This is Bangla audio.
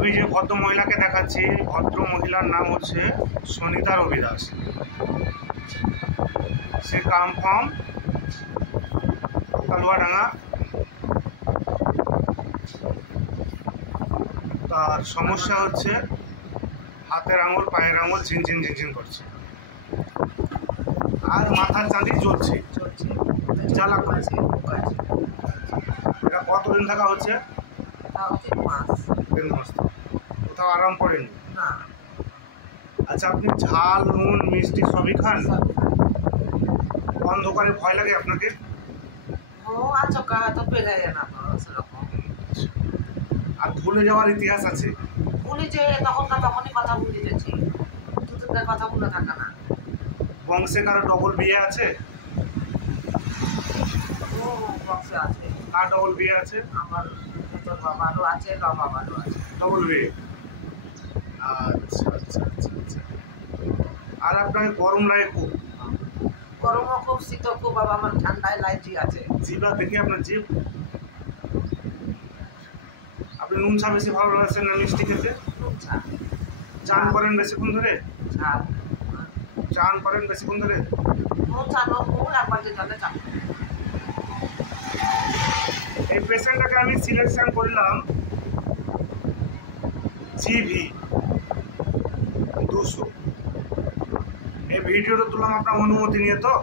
আমি যে ভদ্র মহিলাকে দেখাচ্ছি, ভদ্র মহিলার নাম হচ্ছে সনিতা রবি দাস। সে কাম ফ্রম কালুয়াডাঙ্গা। তার সমস্যা হচ্ছে হাতের আঙুল, পায়ের আঙুল ঝিনঝিন ঝিনঝিন করছে, আর মাথার চাঁদি জ্বলছে, জ্বালা করেছে। এটা কতদিন থাকা হচ্ছে? 3 মাস। কোথাও আরাম পড়েনি? আচ্ছা, আপনি ঝাল, নুন, মিষ্টি সবই খান? অন্ধকারে ভয় লাগে আপনাকে? আর ভুলে যাওয়ার ইতিহাস আছে? ভুলে যে তখনই কথা ভুলে যাচ্ছি, কথা ভুলে থাকে না। বংশে কারো ডবল বিয়ে আছে? বংশে আছে। কার ডবল বিয়ে আছে? আমার বাবারও আছে, বাবারও আছে ডবল বিয়ে। আচ্ছা আচ্ছা আচ্ছা আচ্ছা। আর আপনাকে গরম লাগে খুব? গরমও খুব, শীতও খুব, বাবা আমার ঠান্ডা অ্যালার্জি আছে। জিভা দেখি আপনার জিভ। আপনি নুন চা বেশি ভালোবাসেন না মিষ্টি খেতে? চান করেন বেশিক্ষণ ধরে? চান করেন বেশিক্ষণ ধরে? এই পেশেন্টটাকে আমি সিলেকশন করলাম জিভি 200। এই ভিডিওটা তুললাম আপনার অনুমতি নিয়ে তো?